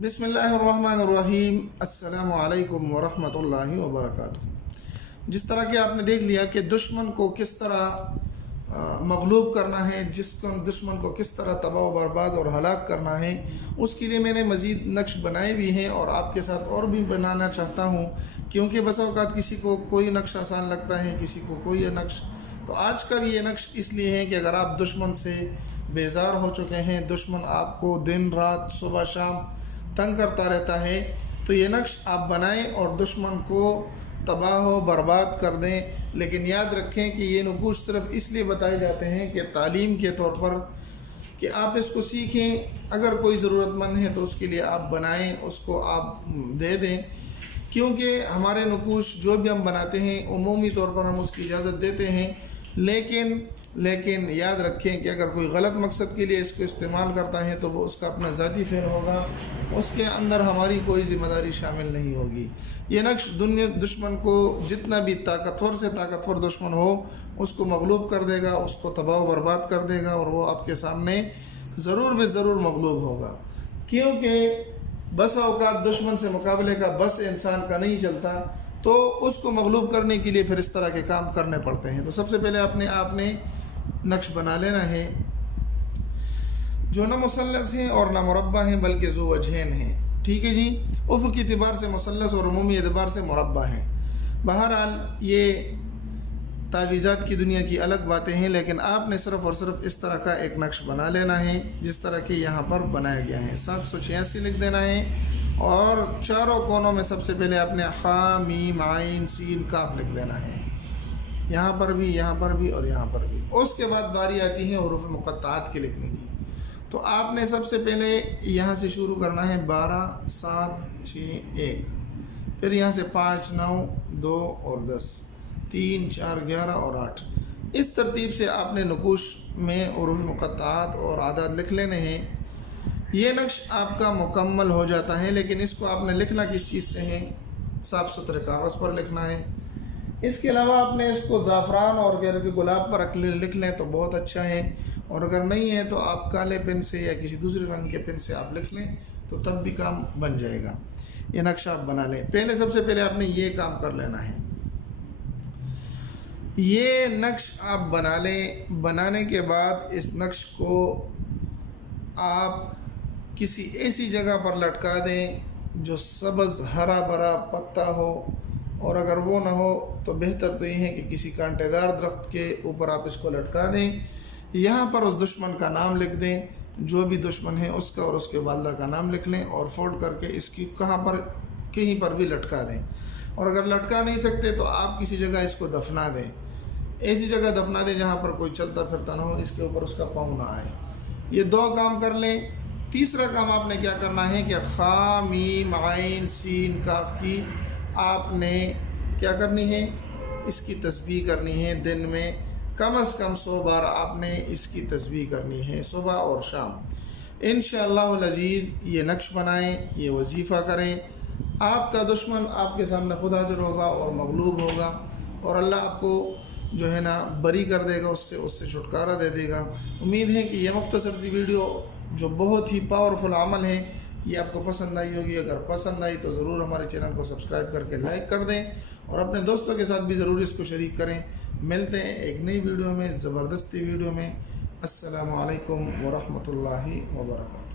بسم اللہ الرحمن الرحیم۔ السلام علیکم ورحمۃ اللہ وبرکاتہ۔ جس طرح کہ آپ نے دیکھ لیا کہ دشمن کو کس طرح مغلوب کرنا ہے، دشمن کو کس طرح تباہ و برباد اور ہلاک کرنا ہے، اس کے لیے میں نے مزید نقش بنائے بھی ہیں اور آپ کے ساتھ اور بھی بنانا چاہتا ہوں، کیونکہ بسا اوقات کسی کو کوئی نقش آسان لگتا ہے، کسی کو کوئی نقش۔ تو آج کا بھی یہ نقش اس لیے ہے کہ اگر آپ دشمن سے بیزار ہو چکے ہیں، دشمن آپ کو دن رات صبح شام تنگ کرتا رہتا ہے، تو یہ نقش آپ بنائیں اور دشمن کو تباہ و برباد کر دیں۔ لیکن یاد رکھیں کہ یہ نقوش صرف اس لیے بتائے جاتے ہیں کہ تعلیم کے طور پر، کہ آپ اس کو سیکھیں۔ اگر کوئی ضرورت مند ہے تو اس کے لیے آپ بنائیں، اس کو آپ دے دیں، کیونکہ ہمارے نقوش جو بھی ہم بناتے ہیں عمومی طور پر ہم اس کی اجازت دیتے ہیں، لیکن یاد رکھیں کہ اگر کوئی غلط مقصد کے لیے اس کو استعمال کرتا ہے تو وہ اس کا اپنا ذاتی فعل ہوگا، اس کے اندر ہماری کوئی ذمہ داری شامل نہیں ہوگی۔ یہ نقش دشمن کو، جتنا بھی طاقتور سے طاقتور دشمن ہو، اس کو مغلوب کر دے گا، اس کو تباہ و برباد کر دے گا، اور وہ آپ کے سامنے ضرور مغلوب ہوگا۔ کیونکہ بسا اوقات دشمن سے مقابلے کا بس انسان کا نہیں چلتا، تو اس کو مغلوب کرنے کے لیے پھر اس طرح کے کام کرنے پڑتے ہیں۔ تو سب سے پہلے آپ نے نقش بنا لینا ہے جو نہ مثلث ہیں اور نہ مربع ہیں بلکہ ذو وجہین ہیں، ٹھیک ہے جی۔ افقی اعتبار سے مثلث اور عمومی اعتبار سے مربع ہیں۔ بہرحال یہ تعویذات کی دنیا کی الگ باتیں ہیں، لیکن آپ نے صرف اور صرف اس طرح کا ایک نقش بنا لینا ہے جس طرح کہ یہاں پر بنایا گیا ہے۔ 786 لکھ دینا ہے، اور چاروں کونوں میں سب سے پہلے آپ نے خ میم عین سین کاف لکھ دینا ہے، یہاں پر بھی اور یہاں پر بھی۔ اس کے بعد باری آتی ہے حروف مقطعات کے لکھنے کی۔ تو آپ نے سب سے پہلے یہاں سے شروع کرنا ہے 12 7 6 1، پھر یہاں سے 5 9 2 اور 10 3 4 11 اور 8۔ اس ترتیب سے آپ نے نقوش میں حروف مقطعات اور اعداد لکھ لینے ہیں۔ یہ نقش آپ کا مکمل ہو جاتا ہے، لیکن اس کو آپ نے لکھنا کس چیز سے ہے؟ صاف ستھرے کاغذ پر لکھنا ہے۔ اس کے علاوہ آپ نے اس کو زعفران اور غیر کے گلاب پر لکھ لیں تو بہت اچھا ہے، اور اگر نہیں ہے تو آپ کالے پن سے یا کسی دوسرے رنگ کے پن سے آپ لکھ لیں تو تب بھی کام بن جائے گا۔ یہ نقشہ آپ بنا لیں۔ سب سے پہلے آپ نے یہ کام کر لینا ہے، یہ نقش آپ بنا لیں۔ بنانے کے بعد اس نقش کو آپ کسی ایسی جگہ پر لٹکا دیں جو سبز ہرا بھرا پتا ہو، اور اگر وہ نہ ہو تو بہتر تو یہ ہے کہ کسی کانٹے دار درخت کے اوپر آپ اس کو لٹکا دیں۔ یہاں پر اس دشمن کا نام لکھ دیں، جو بھی دشمن ہے اس کا اور اس کے والدہ کا نام لکھ لیں، اور فولڈ کر کے اس کی کہیں پر بھی لٹکا دیں۔ اور اگر لٹکا نہیں سکتے تو آپ کسی جگہ اس کو دفنا دیں، ایسی جگہ دفنا دیں جہاں پر کوئی چلتا پھرتا نہ ہو، اس کے اوپر اس کا پاؤں نہ آئے۔ یہ 2 کام کر لیں۔ تیسرا کام آپ نے کیا کرنا ہے کہ خ میم عین سین کاف کی آپ نے کیا کرنی ہے؟ اس کی تسبیح کرنی ہے۔ دن میں کم از کم 100 بار آپ نے اس کی تسبیح کرنی ہے، صبح اور شام۔ انشاءاللہ العزیز یہ نقش بنائیں، یہ وظیفہ کریں، آپ کا دشمن آپ کے سامنے خود حاضر ہوگا اور مغلوب ہوگا، اور اللہ آپ کو جو ہے نا بری کر دے گا، اس سے چھٹکارا دے دے گا۔ امید ہے کہ یہ مختصر سی ویڈیو جو بہت ہی پاورفل عمل ہے، یہ آپ کو پسند آئی ہوگی۔ اگر پسند آئی تو ضرور ہمارے چینل کو سبسکرائب کر کے لائک کر دیں، اور اپنے دوستوں کے ساتھ بھی ضرور اس کو شریک کریں۔ ملتے ہیں ایک نئی ویڈیو میں، زبردستی ویڈیو میں۔ السلام علیکم ورحمۃ اللہ وبرکاتہ۔